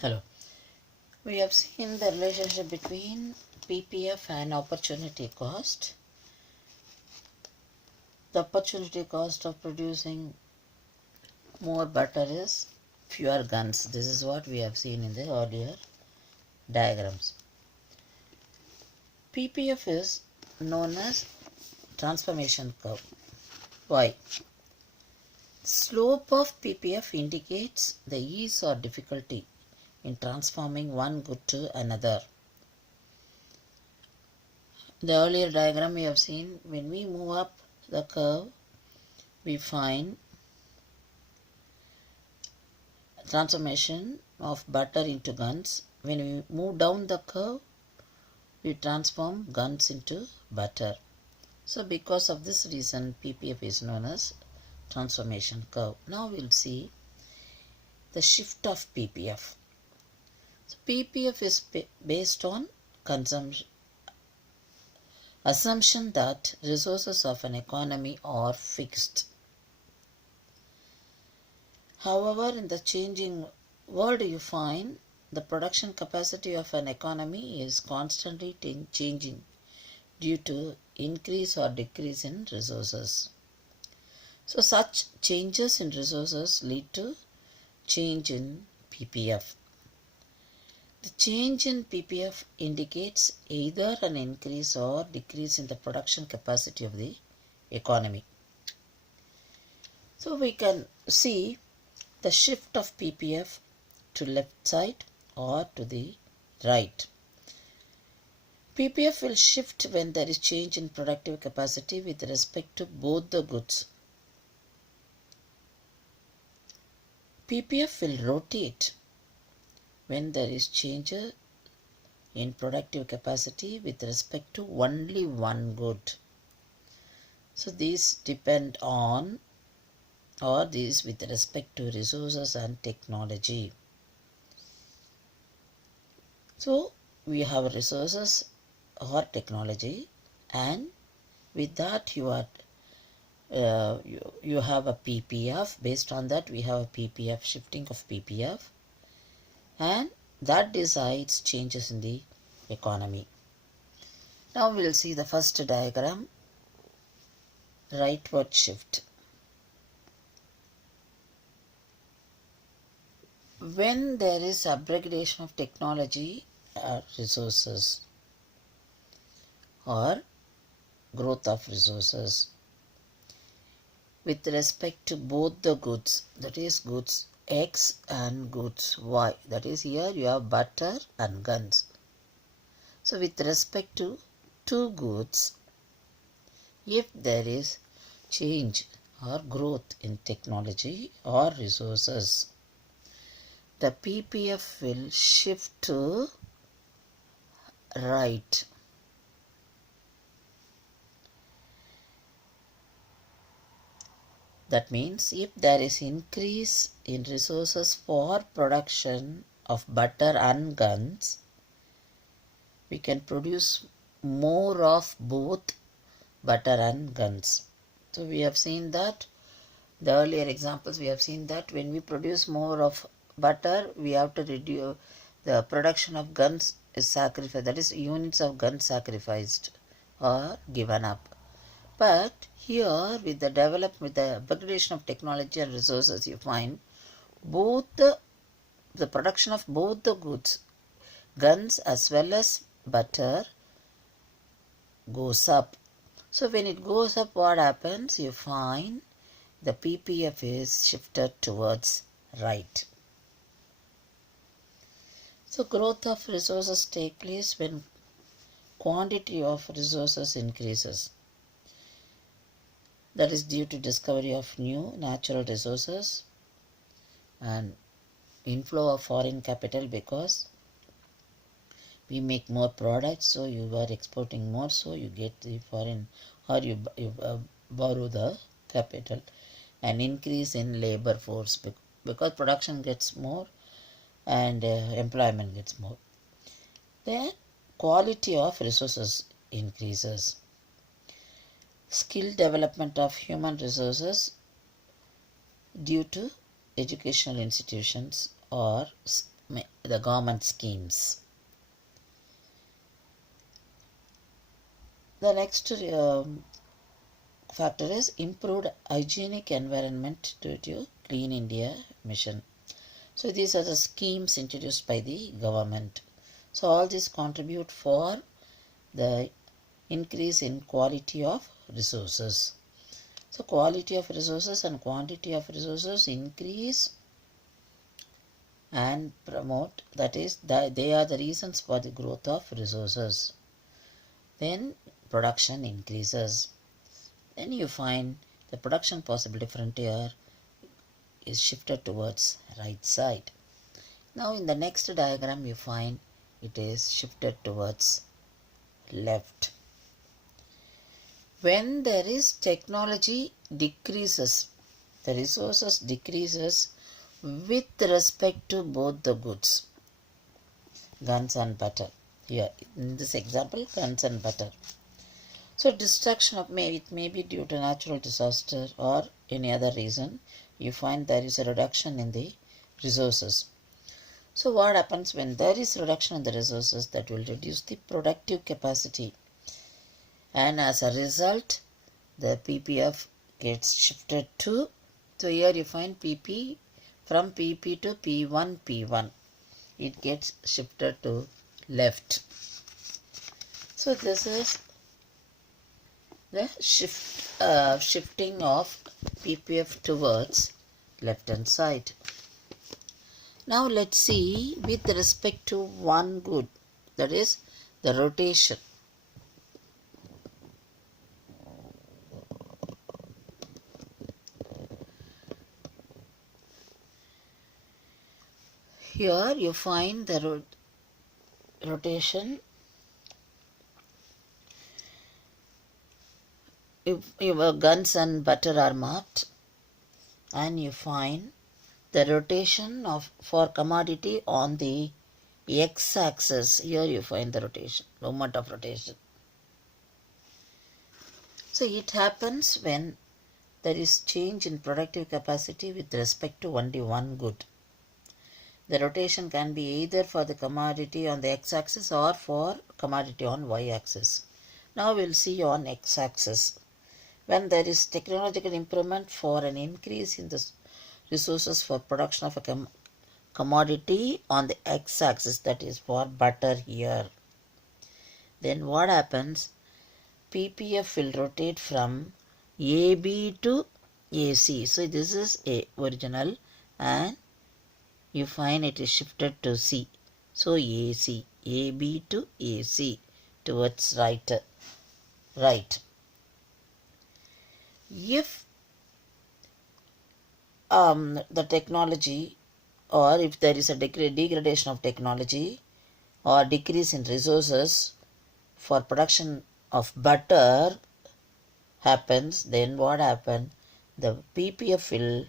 Hello. We have seen the relationship between PPF and opportunity cost. The opportunity cost of producing more butter is fewer guns. This is what we have seen in the earlier diagrams. PPF is known as transformation curve. Why? Slope of PPF indicates the ease or difficulty in transforming one good to another. The earlier diagram we have seen, when we move up the curve, we find transformation of butter into guns. When we move down the curve, we transform guns into butter. So because of this reason, PPF is known as transformation curve. Now we'll see the shift of PPF. So PPF is based on assumption that resources of an economy are fixed. However, in the changing world, you find the production capacity of an economy is constantly changing due to increase or decrease in resources. So such changes in resources lead to change in PPF. The change in PPF indicates either an increase or decrease in the production capacity of the economy. So we can see the shift of PPF to left side or to the right. PPF will shift when there is change in productive capacity with respect to both the goods. PPF will rotate when there is change in productive capacity with respect to only one good. So these depend on, or these with respect to resources and technology. So we have resources or technology, and with that you have a PPF. Based on that we have a PPF, shifting of PPF, and that decides changes in the economy. Now we will see the first diagram, rightward shift. When there is upgradation of technology or resources or growth of resources with respect to both the goods, that is goods X and goods Y, that is here you have butter and guns. So with respect to two goods, if there is change or growth in technology or resources, the PPF will shift to right. That means if there is increase in resources for production of butter and guns, we can produce more of both butter and guns. So we have seen that the earlier examples, we have seen that when we produce more of butter, we have to reduce the production of guns is sacrificed, that is units of guns sacrificed or given up. But here with the upgradation of technology and resources, you find both the production of both the goods, guns as well as butter, goes up. So when it goes up, what happens? You find the PPF is shifted towards right. So growth of resources take place when quantity of resources increases. That is due to discovery of new natural resources and inflow of foreign capital, because we make more products, so you are exporting more, so you get the foreign, or you borrow the capital. An increase in labor force because production gets more and employment gets more. Then quality of resources increases. Skill development of human resources due to educational institutions or the government schemes. The next factor is improved hygienic environment due to Clean India mission. So these are the schemes introduced by the government. So all these contribute for the increase in quality of resources. So quality of resources and quantity of resources increase and promote, that is, they are the reasons for the growth of resources. Then production increases. Then you find the production possibility frontier is shifted towards right side. Now in the next diagram you find it is shifted towards left. When there is technology decreases, the resources decreases with respect to both the goods, guns and butter. Here in this example, guns and butter. So destruction of it may be due to natural disaster or any other reason. You find there is a reduction in the resources. So what happens when there is reduction in the resources? That will reduce the productive capacity, and as a result the PPF gets shifted to, so here you find PP, from PP to P1, it gets shifted to left. So this is the shifting of PPF towards left hand side. Now let's see with respect to one good, that is the rotation. Here you find the rotation. If your guns and butter are marked, and you find the rotation of for commodity on the x-axis, here you find the rotation, moment of rotation. So it happens when there is change in productive capacity with respect to only one good. The rotation can be either for the commodity on the x-axis or for commodity on y-axis. Now we'll see on x-axis. When there is technological improvement for an increase in the resources for production of a commodity on the x-axis, that is for butter here, then what happens? PPF will rotate from AB to AC. So this is A original, and you find it is shifted to C. So AC, AB to AC, towards right. If the technology, or if there is a degradation of technology or decrease in resources for production of butter happens, then what happens? The PPF will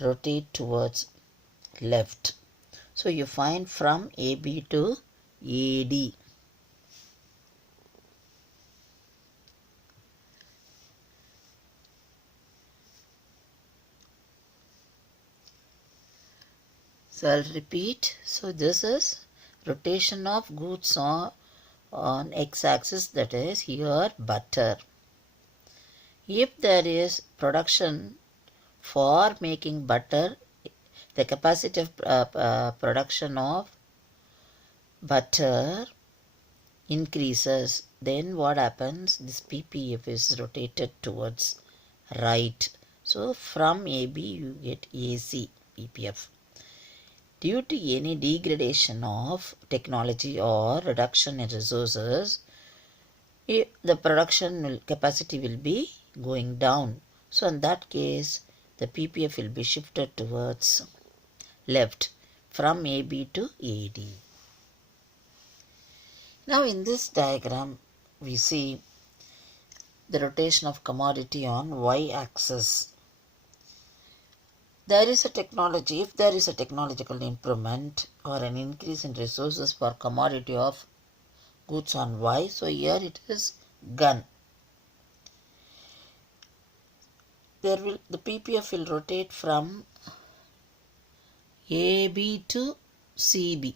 rotate towards left. So you find from AB to AD. So I'll repeat. So this is rotation of goods on x-axis, that is here butter. If there is production for making butter, the capacity of production of butter increases, then what happens? This PPF is rotated towards right. So from AB you get AC PPF. Due to any degradation of technology or reduction in resources, the production capacity will be going down. So in that case, the PPF will be shifted towards left, from AB to AD. Now in this diagram, we see the rotation of commodity on y-axis. There is a technology, if there is a technological improvement or an increase in resources for commodity of goods on Y, so here it is gun. The PPF will rotate from AB to CB.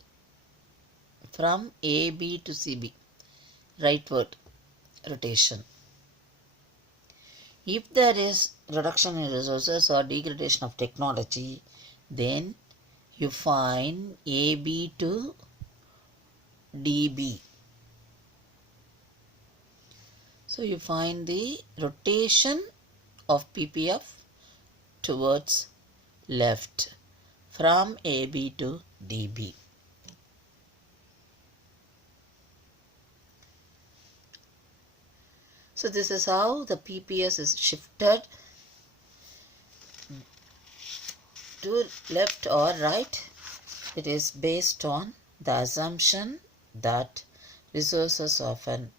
From AB to CB. Rightward rotation. If there is reduction in resources or degradation of technology, then you find AB to DB. So you find the rotation of PPF towards left from AB to DB. So this is how the PPS is shifted to left or right. It is based on the assumption that resources of an